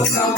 Oh,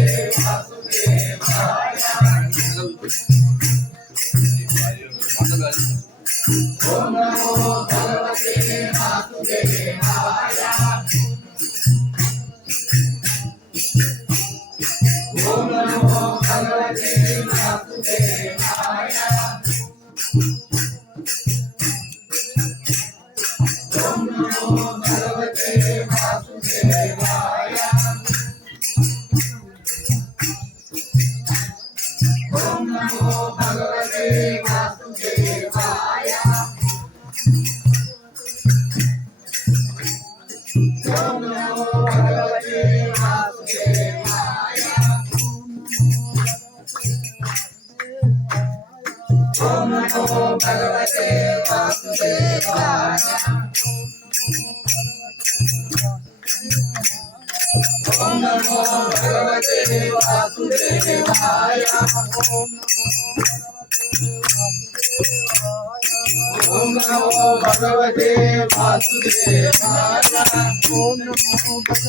Amen.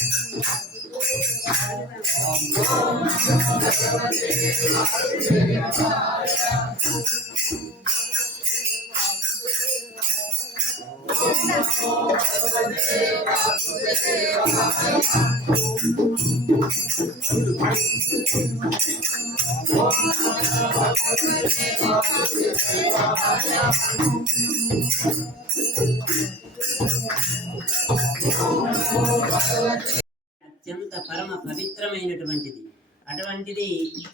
Thank you. అత్యంత పరమ పవిత్రమైనటువంటిది. అటువంటిది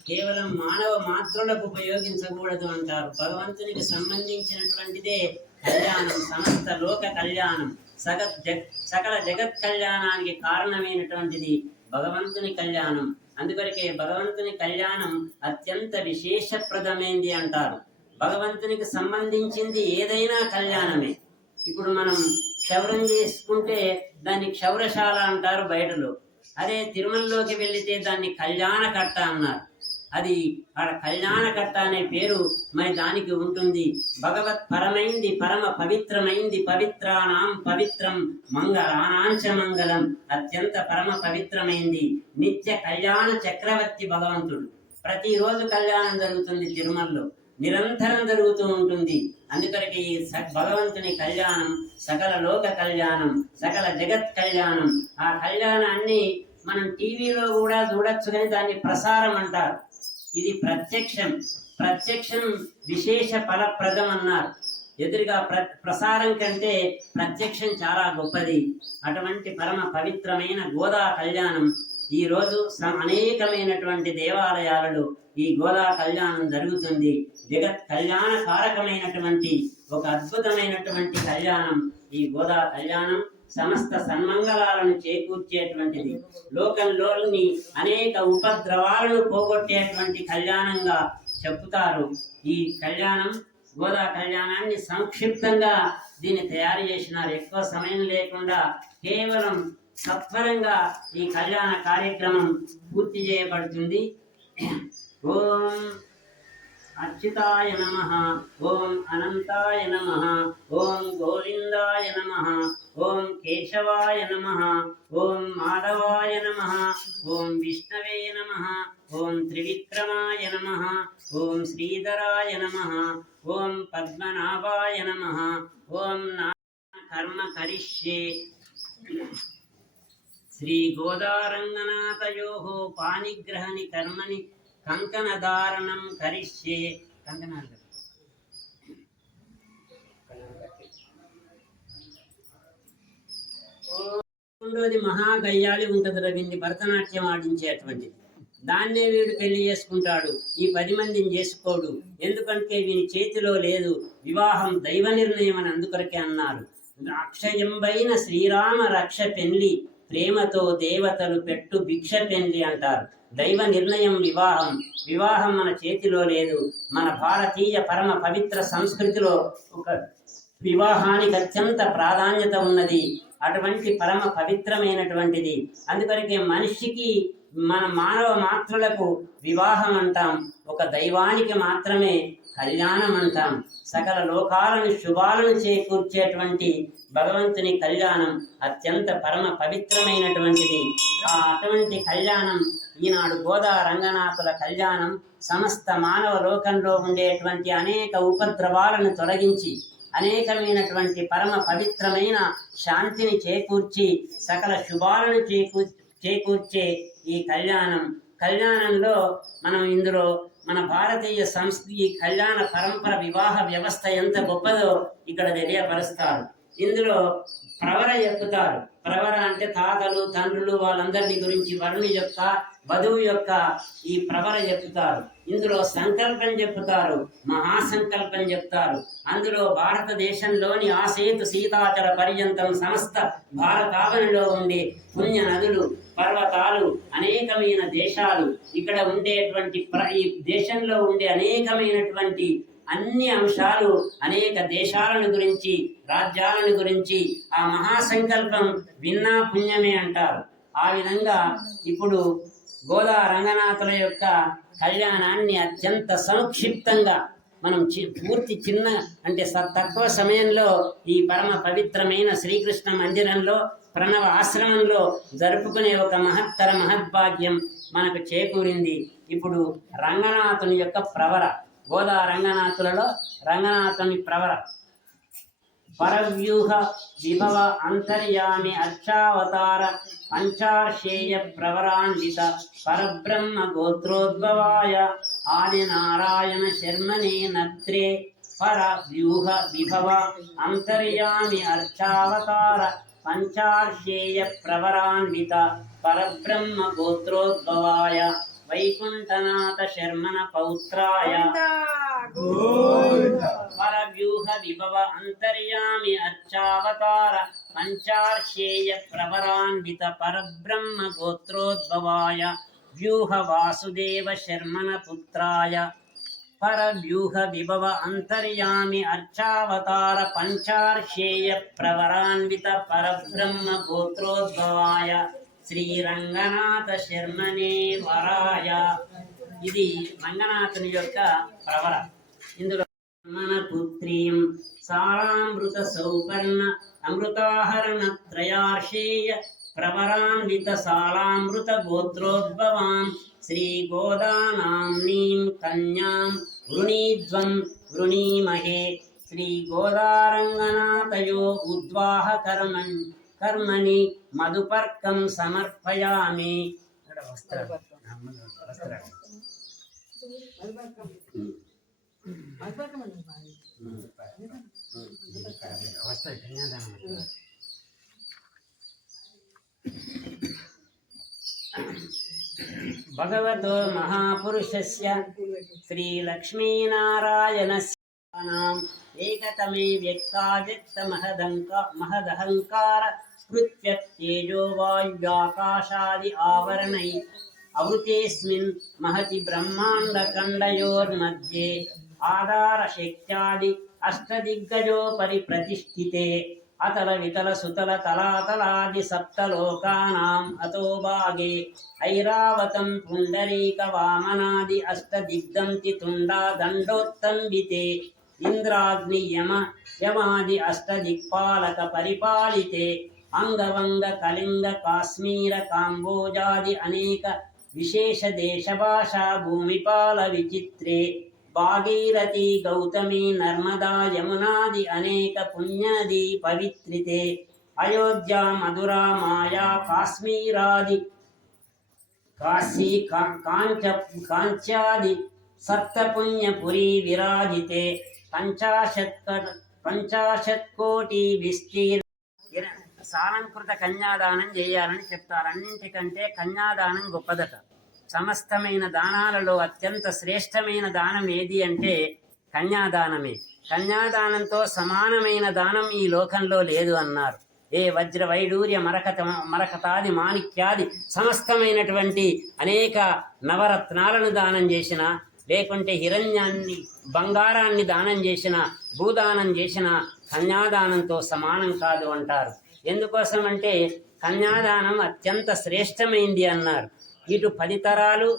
కేవలం మానవ మాత్రులకు ఉపయోగించకూడదు అంటారు. భగవంతునికి సంబంధించినటువంటిదే కళ్యాణం సమస్త లోక కళ్యాణం. సగ జగ్ సకల జగత్ కళ్యాణానికి కారణమైనటువంటిది భగవంతుని కళ్యాణం. అందుకొరకే భగవంతుని కళ్యాణం అత్యంత విశేషప్రదమైంది అంటారు. భగవంతునికి సంబంధించింది ఏదైనా కళ్యాణమే. ఇప్పుడు మనం క్షౌరం చేసుకుంటే దాన్ని క్షౌరశాల అంటారు బయటలో. అదే తిరుమలలోకి వెళితే దాన్ని కళ్యాణకర్త అన్నారు. అది ఆడ కళ్యాణకట్ట అనే పేరు మరి దానికి ఉంటుంది. భగవత్ పరమైంది పరమ పవిత్రమైంది పవిత్రానాం పవిత్రం మంగళానాంచ మంగళం అత్యంత పరమ పవిత్రమైంది నిత్య కళ్యాణ చక్రవర్తి భగవంతుడు. ప్రతిరోజు కళ్యాణం జరుగుతుంది తిరుమలలో. నిరంతరం జరుగుతూ ఉంటుంది. అందుకొరకు ఈ భగవంతుని కళ్యాణం సకల లోక కళ్యాణం సకల జగత్ కళ్యాణం ఆ కళ్యాణాన్ని మనం టీవీలో కూడా చూడొచ్చు కానీ దాన్ని ప్రసారం అంటారు. ఇది ప్రత్యక్షం. ప్రత్యక్షం విశేష ఫలప్రదం అన్నారు. ఎదురుగా ప్ర ప్రసారం కంటే ప్రత్యక్షం చాలా గొప్పది. అటువంటి పరమ పవిత్రమైన గోదా కళ్యాణం ఈ రోజు స- అనేకమైనటువంటి దేవాలయాలలో ఈ గోదా కళ్యాణం జరుగుతుంది. జగత్ కళ్యాణ కారకమైనటువంటి ఒక అద్భుతమైనటువంటి కళ్యాణం. ఈ గోదా కళ్యాణం సమస్త సన్మంగళాలను చేకూర్చేటువంటిది. లోకంలోని అనేక ఉపద్రవాలను పోగొట్టేటువంటి కళ్యాణంగా చెప్పుతారు ఈ కళ్యాణం గోదా కళ్యాణాన్ని సంక్షిప్తంగా దీన్ని తయారు చేసినారు. ఎక్కువ సమయం లేకుండా కేవలం సత్వరంగా ఈ కళ్యాణ కార్యక్రమం పూర్తి చేయబడుతుంది. ఓం అచ్యుతాయ నమ ఓం అనంతాయ నమ ఓం గోవిందాయ నమ ఓం కేశవాయ నమ ఓం మాధవాయ నమ ఓం విష్ణవే నమ ఓం త్రివిక్రమాయ నమ ఓం శ్రీధరాయ నమ ఓం పద్మనాభాయ నమ ఓం నా కర్మ కరిష్యే. శ్రీ గోదారంగనాథయో పాణిగ్రహణి కర్మని కంకణధారణం కరిష్యే. కంకణాలు రెండోది మహాగయ్యాలి ఉంటుంది రవింది భరతనాట్యం ఆడించేటువంటిది. దాన్నే వీడు పెళ్ళి చేసుకుంటాడు ఈ పది మందిని చేసుకోడు. ఎందుకంటే వీని చేతిలో లేదు వివాహం దైవ నిర్ణయం అని అందుకొరకే అన్నారు. అక్షయంబైన శ్రీరామ రక్ష పెళ్ళి. ప్రేమతో దేవతలు పెట్టు భిక్ష పెళ్ళి అంటారు. దైవ నిర్ణయం వివాహం. వివాహం మన చేతిలో లేదు. మన భారతీయ పరమ పవిత్ర సంస్కృతిలో ఒక వివాహానికి అత్యంత ప్రాధాన్యత ఉన్నది. అటువంటి పరమ పవిత్రమైనటువంటిది. అందుకొరకే మనిషికి మన మానవ మాత్రులకు వివాహం అంటాం. ఒక దైవానికి మాత్రమే కళ్యాణం అంటాం సకల లోకాలను శుభాలను చేకూర్చేటువంటి భగవంతుని కళ్యాణం అత్యంత పరమ పవిత్రమైనటువంటిది. ఆ అటువంటి కళ్యాణం ఈనాడు గోదా రంగనాథుల కళ్యాణం సమస్త మానవ లోకంలో ఉండేటువంటి అనేక ఉపద్రవాలను తొలగించి అనేకమైనటువంటి పరమ పవిత్రమైన శాంతిని చేకూర్చి సకల శుభాలను చేకూ చేకూర్చే ఈ కళ్యాణం. కళ్యాణంలో మనం ఇందులో మన భారతీయ సంస్కృతి కళ్యాణ పరంపర వివాహ వ్యవస్థ ఎంత గొప్పదో ఇక్కడ తెలియపరుస్తారు. ఇందులో ప్రవర ఎక్కుతారు. ప్రవర అంటే తాతలు తండ్రులు వాళ్ళందరినీ గురించి వరుణి యొక్క వధువు యొక్క ఈ ప్రవర చెప్తారు. ఇందులో సంకల్పం చెప్తారు మహాసంకల్పం చెప్తారు. అందులో భారతదేశంలోని ఆసేతు సీతాచల పర్యంతం సమస్త భారతావనిలో ఉండే పుణ్య నదులు పర్వతాలు అనేకమైన దేశాలు ఇక్కడ ఉండేటువంటి ప్ర- ఈ దేశంలో ఉండే అనేకమైనటువంటి అన్ని అంశాలు అనేక దేశాలను గురించి రాజ్యాలను గురించి ఆ మహాసంకల్పం విన్నా పుణ్యమే అంటారు. ఆ విధంగా ఇప్పుడు గోదా రంగనాథుల యొక్క కళ్యాణాన్ని అత్యంత సంక్షిప్తంగా మనం చి- పూర్తి చిన్న అంటే తక్కువ సమయంలో ఈ పరమ పవిత్రమైన శ్రీకృష్ణ మందిరంలో ప్రణవ ఆశ్రమంలో జరుపుకునే ఒక మహత్తర మహద్భాగ్యం మనకు చేకూరింది. ఇప్పుడు రంగనాథుని యొక్క ప్రవర గోదా రంగనాథులలో రంగనాథుని ప్రవర పరవ్యూహ విభవ అంతర్యామి అర్చావతార పంచార్షేయ ప్రవరాన్విత పరబ్రహ్మ గోత్రోద్భవాయ ఆదినారాయణ శర్మనే నత్రే పర వ్యూహ విభవ అంతర్యామి అర్చావతార పంచార్షేయ ప్రవరాన్విత పరబ్రహ్మ గోత్రోద్భవాయ వైకుంఠనాథ శర్మణ పౌత్రాయ పరవ్యూహ విభవ అంతర్యామి అర్చావతార పంచార్షేయ ప్రవరాన్విత పరబ్రహ్మ గోత్రోద్భవాయ వ్యూహ వాసుదేవ శర్మణ పుత్రాయ పరవ్యూహ విభవ అంతర్యామి అర్చావతార పంచార్షేయ ప్రవరాన్విత పరబ్రహ్మ గోత్రోద్భవాయ శ్రీరంగనాథ శర్మనే వరాయ. ఇది రంగనాథుని యొక్క ప్రవర. ఇందులో మన పుత్రీం సారామృత సౌపర్ణ అమృతాహరణ త్రయార్షేయ ప్రవరాన్విత సారామృత గోత్రోద్భవాం శ్రీ గోదానాంనీం కన్యాం వృణీధ్వం వృణీమహే. శ్రీ గోదారంగనాథయో ఉద్వాహ కర్మణి మధుపర్కం సమర్పయామి ఇక్కడ వస్త్రాలు. వస్త్రాలు. వస్తాయి కన్యాదానం భగవతో మహాపురుషస్య శ్రీలక్ష్మీనారాయణస్య నాం ఏకతమే వ్యక్తావ్యక్తమహదంకా మహదహంకార స్మృత్యక్తేజో వాయుగాకాశాది ఆవరణై అవృతేస్మిన్ మహతి బ్రహ్మాండఖండయోర్మధ్యే ఆధారశక్త్యాది అష్టదిగ్గజోపరి ప్రతిష్ఠితే అతల వితల సుతల తలాతలాది సప్తలోకానాం అతో భాగే ఐరావతం పుండరీక వామనాది అష్టదిగ్ధంతి తుండా దండోత్తంబితే ఇంద్రాగ్ని యమ యమాది అష్టదిక్పాలక పరిపాలితే అంగవంగ కళింగ కాశ్మీర కాంబోజాది అనేక విశేష దేశ భాషా భూమిపాల విచిత్రే. భాగీరథి గౌతమి నర్మదా యమునాది అనేక పుణ్యనది పవిత్రితే. అయోధ్య మధుర మాయా కాశ్మీరాది కాశీ కాంచ కాంచాది సప్తపుణ్యపురీ విరాజితే. పంచాశత్ పంచాశత్ కోటి విస్తీర్ణ సాలంకృత కన్యాదానం చేయాలని చెప్తారు. అన్నింటికంటే కన్యాదానం గొప్పదట. సమస్తమైన దానాలలో అత్యంత శ్రేష్టమైన దానం ఏది అంటే కన్యాదానమే. కన్యాదానంతో సమానమైన దానం ఈ లోకంలో లేదు అన్నారు. ఏ వజ్ర వైడూర్య మరకత మరకతాది మాణిక్యాది సమస్తమైనటువంటి అనేక నవరత్నాలను దానం చేసిన లేకుంటే హిరణ్యాన్ని బంగారాన్ని దానం చేసిన భూదానం చేసిన కన్యాదానంతో సమానం కాదు అంటారు. ఎందుకోసం అంటే కన్యాదానం అత్యంత శ్రేష్టమైంది అన్నారు. ఇటు పది తరాలు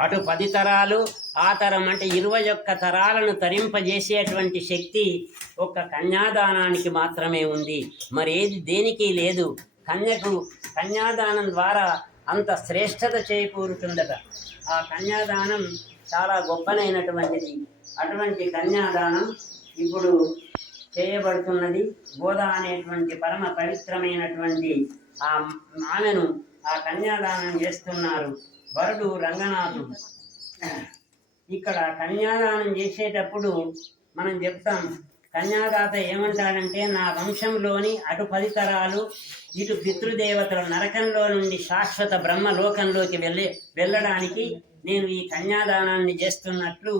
అటు పది తరాలు ఆ తరం అంటే ఇరవై ఒక్క తరాలను తరింపజేసేటువంటి శక్తి ఒక్క కన్యాదానానికి మాత్రమే ఉంది. మరేది దేనికి లేదు. కన్యకు కన్యాదానం ద్వారా అంత శ్రేష్టత చేకూరుతుందట. ఆ కన్యాదానం చాలా గొప్పనైనటువంటిది అటువంటి కన్యాదానం ఇప్పుడు చేయబడుతున్నది. బోధ అనేటువంటి పరమ పవిత్రమైనటువంటి ఆ ఆమెను ఆ కన్యాదానం చేస్తున్నారు వరుడు రంగనాథుడు. ఇక్కడ కన్యాదానం చేసేటప్పుడు మనం చెప్తాం కన్యాదాత ఏమంటాడంటే నా వంశంలోని అటు పది తరాలు ఇటు పితృదేవతల నరకంలో నుండి శాశ్వత బ్రహ్మ లోకంలోకి వెళ్ళే వెళ్ళడానికి నేను ఈ కన్యాదానాన్ని చేస్తున్నట్లు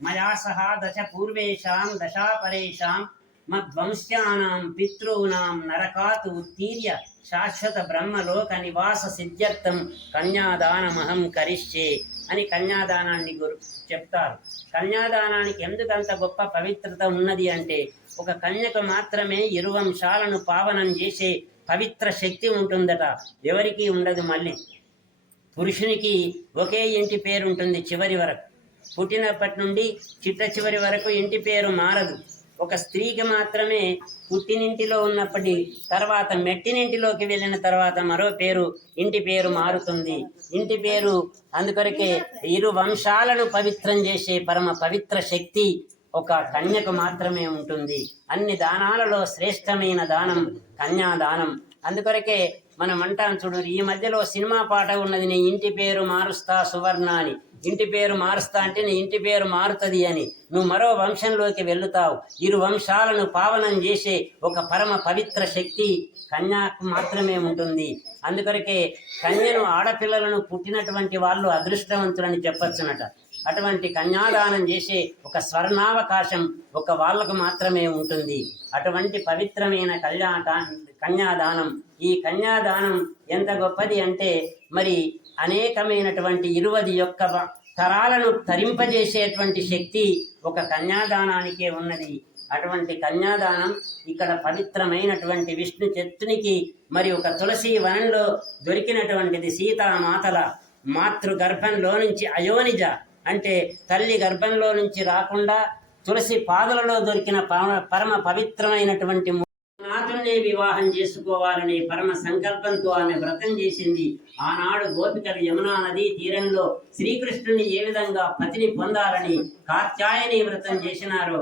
మయా సహా దశ పూర్వేషాం దశాపరేషాం మద్వంశ్యానాం పితॄనాం నరకాతు ఉత్తీర్య శాశ్వత బ్రహ్మలోక నివాస సిద్ధ్యర్థం కన్యాదానమహం కరిష్యే అని కన్యాదానాన్ని గురు చెప్తారు. కన్యాదానానికి ఎందుకంత గొప్ప పవిత్రత ఉన్నది అంటే ఒక కన్యకు మాత్రమే ఇరువంశాలను పావనం చేసే పవిత్ర శక్తి ఉంటుందట. ఎవరికీ ఉండదు మళ్ళీ. పురుషునికి ఒకే ఇంటి పేరు ఉంటుంది చివరి వరకు. పుట్టినప్పటి నుండి చిట్ట చివరి వరకు ఇంటి పేరు మారదు. ఒక స్త్రీకి మాత్రమే పుట్టినింటిలో ఉన్నప్పటి తర్వాత మెట్టినింటిలోకి వెళ్ళిన తర్వాత మరో పేరు ఇంటి పేరు మారుతుంది. ఇంటి పేరు అందుకొరకే ఇరు వంశాలను పవిత్రం చేసే పరమ పవిత్ర శక్తి ఒక కన్యకు మాత్రమే ఉంటుంది. అన్ని దానాలలో శ్రేష్టమైన దానం కన్యాదానం. అందుకొరకే మనం అంటాం చూడు ఈ మధ్యలో సినిమా పాట ఉన్నది నీ ఇంటి పేరు మారుస్తా సువర్ణ అని. ఇంటి పేరు మారుస్తా అంటే నీ ఇంటి పేరు మారుతుంది అని. నువ్వు మరో వంశంలోకి వెళ్తావు. ఇరు వంశాలను పావనం చేసే ఒక పరమ పవిత్ర శక్తి కన్యాకు మాత్రమే ఉంటుంది. అందుకొరకే కన్యను ఆడపిల్లలను పుట్టినటువంటి వాళ్ళు అదృష్టవంతులని చెప్పచ్చునట. అటువంటి కన్యాదానం చేసే ఒక స్వర్ణావకాశం ఒక వాళ్ళకు మాత్రమే ఉంటుంది. అటువంటి పవిత్రమైన కళ్యాణ కన్యాదానం. ఈ కన్యాదానం ఎంత గొప్పది అంటే మరి అనేకమైనటువంటి ఇరువది యొక్క తరాలను తరింపజేసేటువంటి శక్తి ఒక కన్యాదానానికే ఉన్నది. అటువంటి కన్యాదానం ఇక్కడ పవిత్రమైనటువంటి విష్ణు చెత్తునికి మరి ఒక తులసి వనంలో దొరికినటువంటిది సీతామాతల మాతృ గర్భంలో నుంచి అయోనిజ అంటే తల్లి గర్భంలో నుంచి రాకుండా తులసి పాదలలో దొరికిన పరమ పవిత్రమైనటువంటి నాథున్నే వివాహం చేసుకోవాలనే పరమ సంకల్పంతో ఆమె వ్రతం చేసింది. ఆనాడు గోపికలు యమునా నది తీరంలో శ్రీకృష్ణుని ఏ విధంగా పతిని పొందాలని కాత్యాయని వ్రతం చేసినారు.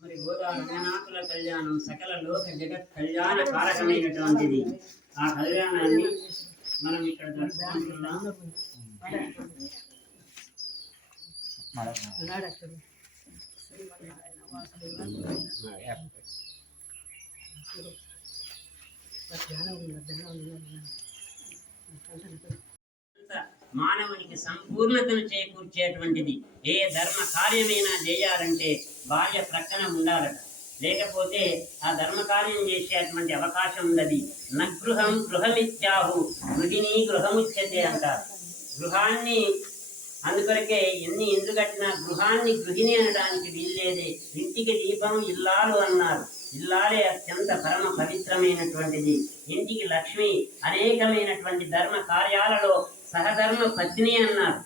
మరి గోదా రంగనాథుల కళ్యాణం సకల లోక జగత్ కళ్యాణ కారకమైనటువంటిది. ఆ కళ్యాణాన్ని మనం ఇక్కడ జరుపుకుంటున్నాం. మానవునికి సంపూర్ణతను చేకూర్చేటువంటిది ఏ ధర్మ కార్యమైనా చేయాలంటే భార్య ప్రక్కన ఉండాలట. లేకపోతే ఆ ధర్మ కార్యం చేసేటువంటి అవకాశం ఉన్నది నగృహం గృహమిత్యాహు గృహిణి గృహముచ్యతే అంటారు. గృహాన్ని అందుకొరకే ఎన్ని ఇండ్లు కట్టినా గృహాన్ని గృహిణి అనడానికి వీల్లేదే. ఇంటికి దీపం ఇల్లాలు అన్నారు. ఇల్లాలే అత్యంత పరమ పవిత్రమైనటువంటిది. ఇంటికి లక్ష్మి అనేకమైనటువంటి ధర్మ కార్యాలలో సహధర్మ పత్ని అన్నారు.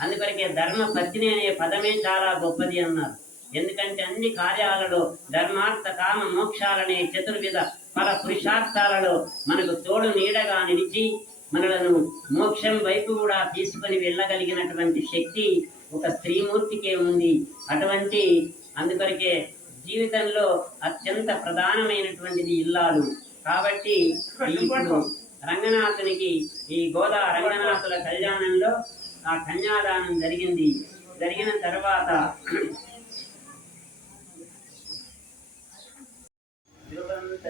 అందుకొరకే ధర్మ పత్ని అనే పదమే చాలా గొప్పది అన్నారు. ఎందుకంటే అన్ని కార్యాలలో ధర్మార్థ కామ మోక్షాలనే చతుర్విధ పల పురుషార్థాలలో మనకు తోడు నీడగా నిలిచి మనలను మోక్షం వైపు కూడా తీసుకొని వెళ్ళగలిగినటువంటి శక్తి ఒక స్త్రీమూర్తికే ఉంది. అటువంటి అందుకొరకే జీవితంలో అత్యంత ప్రధానమైనటువంటిది ఇల్లాలు. కాబట్టి రంగనాథునికి ఈ గోదా రంగనాథుల కళ్యాణంలో ఆ కన్యాదానం జరిగింది. జరిగిన తర్వాత ధ్రువంత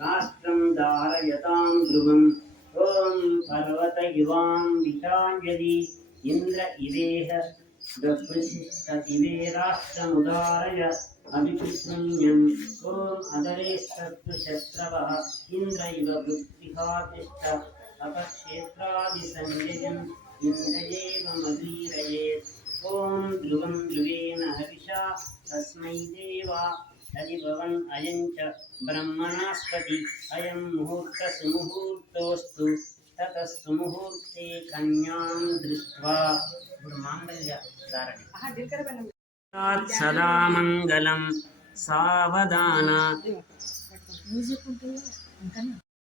राष्ट्रं धारयतां ध्रुवम् ॐ पर्वत युवां विशाञ्जलि इन्द्र इवेह दत्वशिष्टिवे राष्ट्रमुदारय अभिपुण्यम् ॐ अदरेस्तत्तु शत्रवः इन्द्र इव बुद्धिहातिष्ठ अपक्षेत्रादिसञ्जयम् इन्द्रयेव मधुरयेत् ॐ ध्रुवं ध्रुवेण हविषा तस्मै देवा హరిభవన్ అయం చ బ్రహ్మణాస్పతి అయం ముహూర్త సుముహూర్తోస్తు తతస్తు ముహూర్తే కన్యాం దృష్ట్వా ఇప్పుడు మాంగళ్య ధారణ సదా మంగళం సావధాన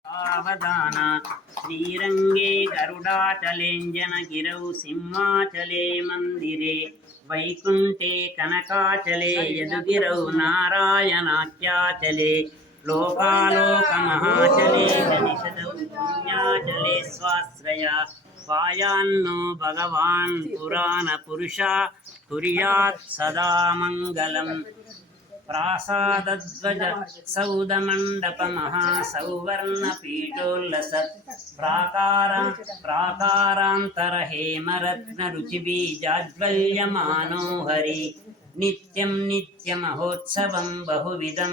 సావధాన. శ్రీరంగే గరుడాచలేంజన గిరౌ సింహాచలే మందిరే. వైకుంఠే కనకాచలే యదుగిరౌ నారాయణాఖ్యాచలే. లోకాలోకమహాచలే జనిషదౌ పుణ్యాచలే స్వాశ్రయ. పాయాన్నో భగవాన్ పురాణ పురుష కుర్యాత్ సదా మంగళం ప్రాసాదధ్వజ సౌదమండప మహాసౌవర్ణ పీఠోల్లసత్ ప్రాకార ప్రాకారాంతర హేమరత్న రుచి బీజాజ్వల్యమానో హరి నిత్యం నిత్యమహోత్సవం బహువిధం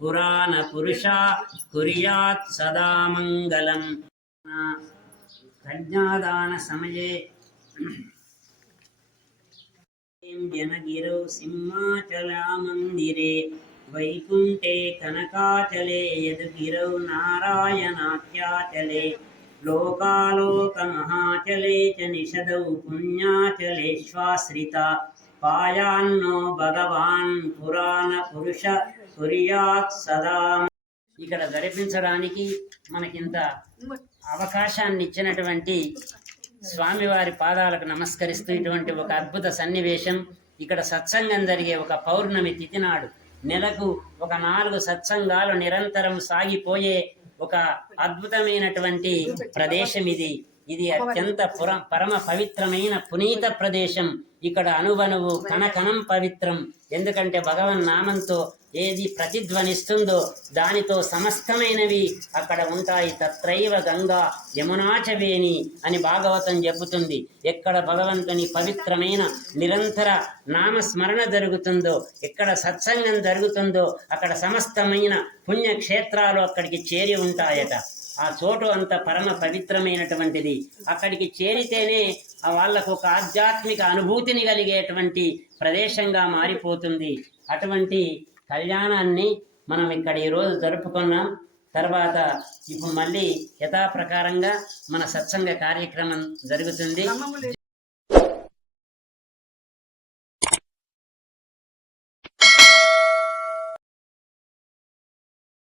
హనుమాన్ శ్రీమానుజ భట్టరార్య శతగోపానంత సంకర్షణ శ్రీ సౌదర్శన పాంచజన్య భరతాచార్యై సదా వైష్ణవై ఏతైర్భాగవతోత్తమైరనుదినం సంస్తూయమానో సదా పాయాన్నో భగవాన్ పురాణ పురుష కుర్యాత్ సదా మంగళం. కన్యాదాన సమయే. జనగిరౌ సింహాచలా మందిరే వైకుంఠే కనకాచలే యదుగిరౌ నారాయణాఖ్యాచలే. లోకాలోకమహాచలే చ నిషదౌ పుణ్యాచలేష్వాశ్రిత పాయాన్నో భగవాన్ పురాణ పురుష కురియాత్ సదా. ఇక్కడ ధరిపించడానికి మనకింత అవకాశాన్ని ఇచ్చినటువంటి స్వామివారి పాదాలకు నమస్కరిస్తూ ఇటువంటి ఒక అద్భుత సన్నివేశం ఇక్కడ సత్సంగం జరిగే ఒక పౌర్ణమి తిథి నాడు నెలకు ఒక నాలుగు సత్సంగాలు నిరంతరం సాగిపోయే ఒక అద్భుతమైనటువంటి ప్రదేశం ఇది. ఇది అత్యంత పుర పరమ పవిత్రమైన పునీత ప్రదేశం. ఇక్కడ అణువణువు కణకణం పవిత్రం. ఎందుకంటే భగవన్ నామంతో ఏది ప్రతిధ్వనిస్తుందో దానితో సమస్తమైనవి అక్కడ ఉంటాయి. తత్రైవ గంగా యమునాచవేణి అని భాగవతం చెబుతుంది. ఎక్కడ భగవంతుని పవిత్రమైన నిరంతర నామస్మరణ జరుగుతుందో ఎక్కడ సత్సంగం జరుగుతుందో అక్కడ సమస్తమైన పుణ్యక్షేత్రాలు అక్కడికి చేరి ఉంటాయట. ఆ చోటు అంత పరమ పవిత్రమైనటువంటిది. అక్కడికి చేరితేనే వాళ్ళకు ఒక ఆధ్యాత్మిక అనుభూతిని కలిగేటువంటి ప్రదేశంగా మారిపోతుంది. అటువంటి కళ్యాణాన్ని మనం ఇక్కడ ఈరోజు జరుపుకున్నాం. తర్వాత ఇప్పుడు మళ్ళీ యథాప్రకారంగా మన సత్సంగ కార్యక్రమం జరుగుతుంది.